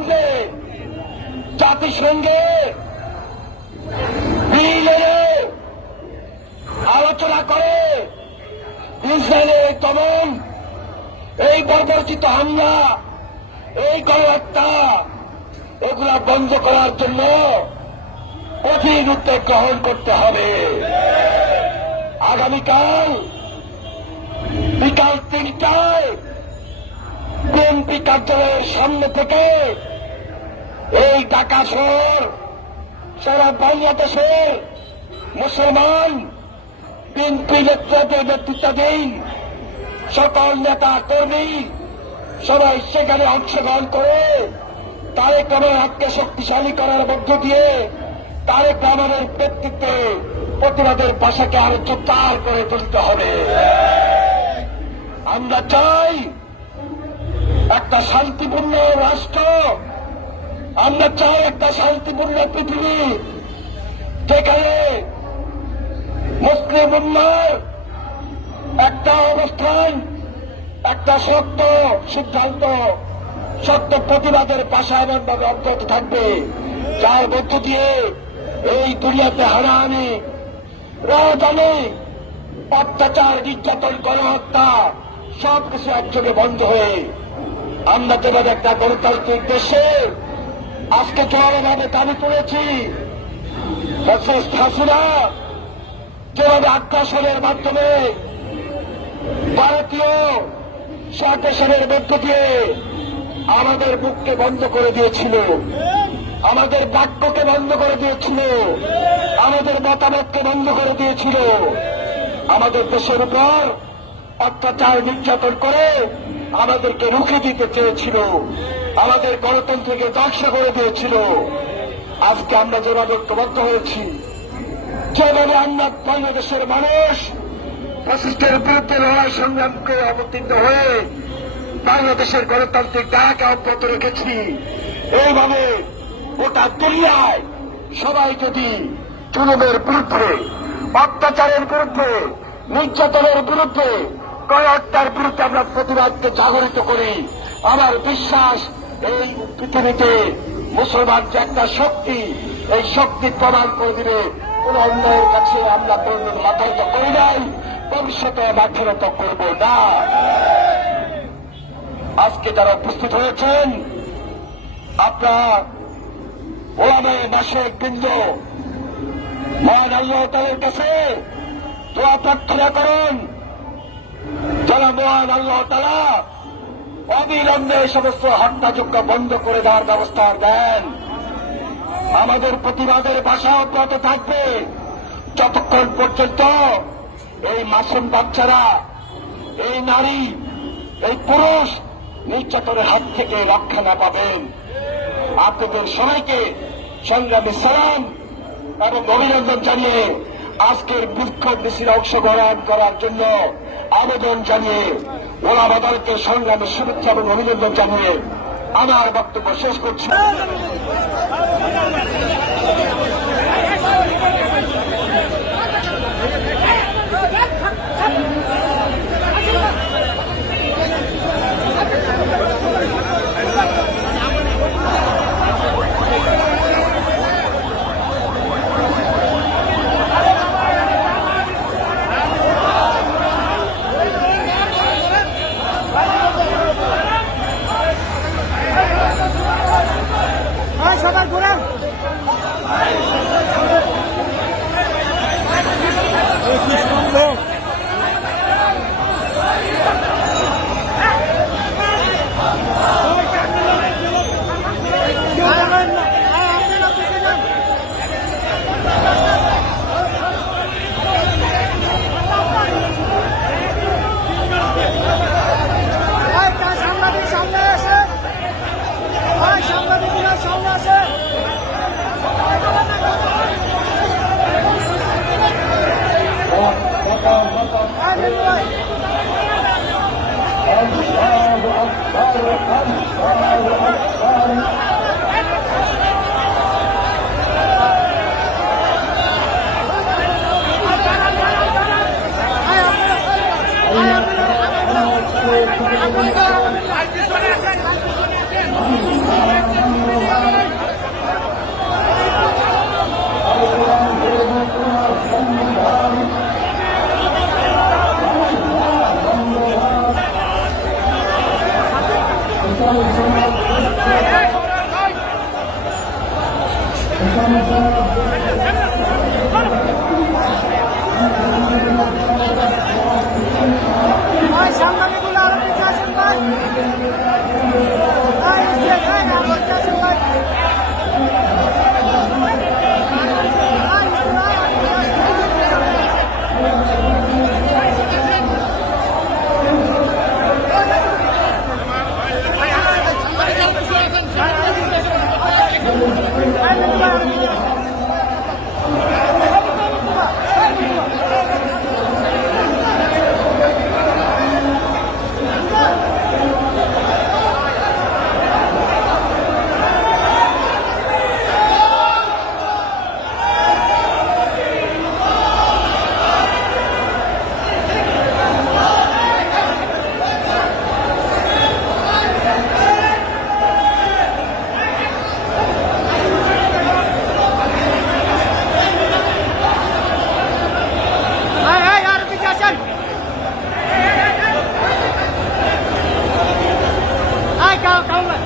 সামনে জাতিসংঘে বিল এনে আলোচনা করে ইসরায়েলের দমন, এই বর্বরচিত হামলা, এই গণহত্যা এগুলা বন্ধ করার জন্য কঠিন উদ্যোগ গ্রহণ করতে হবে। আগামীকাল বিকাল 3টায় বিএনপি কার্যালয়ের সামনে থেকে এই ঢাকা শহর সারা বাংলাদেশের মুসলমান বিএনপি নেতৃত্বাধীন সকল নেতা কর্মী সবাই সেখানে অংশগ্রহণ করে তারেক রহমানকে শক্তিশালী করার মধ্য দিয়ে তারেক রহমানের ব্যক্তিত্বে প্রতিবাদের ভাষাকে আরো জোরদার করে তুলতে হবে। আমরা চাই একটা শান্তিপূর্ণ রাষ্ট্র, আমরা চাই একটা শান্তিপূর্ণ পৃথিবী যেখানে মুসলিম উম্মার একটা অবস্থান, একটা শক্ত সিদ্ধান্ত, শক্ত প্রতিবাদের ভাষা এমনভাবে অব্যাহত থাকবে যার মধ্য দিয়ে এই দুনিয়াতে হানাহানি, রাজধানী, অত্যাচার, নির্যাতন, গণহত্যা সবকিছু একযোগে বন্ধ হয়ে আমরা যেভাবে একটা গণতান্ত্রিক দেশে আজকে জোরালোভাবে দাবি তুলেছি, ফ্যাসিস্ট হাসিনা যেভাবে আগ্রাসনের মাধ্যমে ভারতীয় শাসনের মধ্য দিয়ে আমাদের মুখকে বন্ধ করে দিয়েছিল, আমাদের বাক্যকে বন্ধ করে দিয়েছিল, আমাদের মতামতকে বন্ধ করে দিয়েছিল, আমাদের দেশের উপর অত্যাচার নির্যাতন করে আমাদেরকে রুখে দিতে চেয়েছিল, আমাদের গণতন্ত্রকে ধ্বংস করে দিয়েছিল। আজকে আমরা যেভাবে ঐক্যবদ্ধ হয়েছি, যেভাবে আমরা বাংলাদেশের মানুষ ফ্যাসিস্টের বিরুদ্ধে লড়াই সংগ্রামকে অবতীর্ণ হয়ে বাংলাদেশের গণতান্ত্রিক ধারাকে অব্যাহত রেখেছি, এইভাবে গোটা দুনিয়ায় সবাই যদি জুলুমের বিরুদ্ধে, অত্যাচারের বিরুদ্ধে, নির্যাতনের বিরুদ্ধে, গণহত্যার বিরুদ্ধে আমরা প্রতিবাদকে জাগরিত করি, আমার বিশ্বাস এই পৃথিবীতে মুসলমান যে একটা শক্তি, এই শক্তি প্রমাণ করে দিবে কোন অন্যায়ের কাছে আমরা কোনদিন মাথায় তো করি নাই, ভবিষ্যতে মাথায় তো করব না। আজকে যারা উপস্থিত হয়েছেন আপনার ওলামায়ে মাশায়েখ বৃন্দ, মহান আল্লাহ তাআলার কাছে দোয়া প্রার্থনা করুন যারা মহান আল্লাহ তাআলা অবিলম্বে সমস্ত হত্যাযজ্ঞ বন্ধ করে দেওয়ার ব্যবস্থা দেন। আমাদের প্রতিবাদের ভাষা অব্যাহত থাকবে যতক্ষণ পর্যন্ত এই মাসুম বাচ্চারা, এই নারী, এই পুরুষ নির্যাতনের হাত থেকে রক্ষা না পাবেন। আপনাদের সবাইকে সংগ্রামী সালাম এবং অভিনন্দন জানিয়ে আজকের বিক্ষোভ মিছিলে অংশগ্রহণ করার জন্য আবেদন জানিয়ে ওলামা দলকে সংগ্রামী শুভেচ্ছা এবং অভিনন্দন জানিয়ে আমার বক্তব্য শেষ করছি। সবার ঘোরা Calma.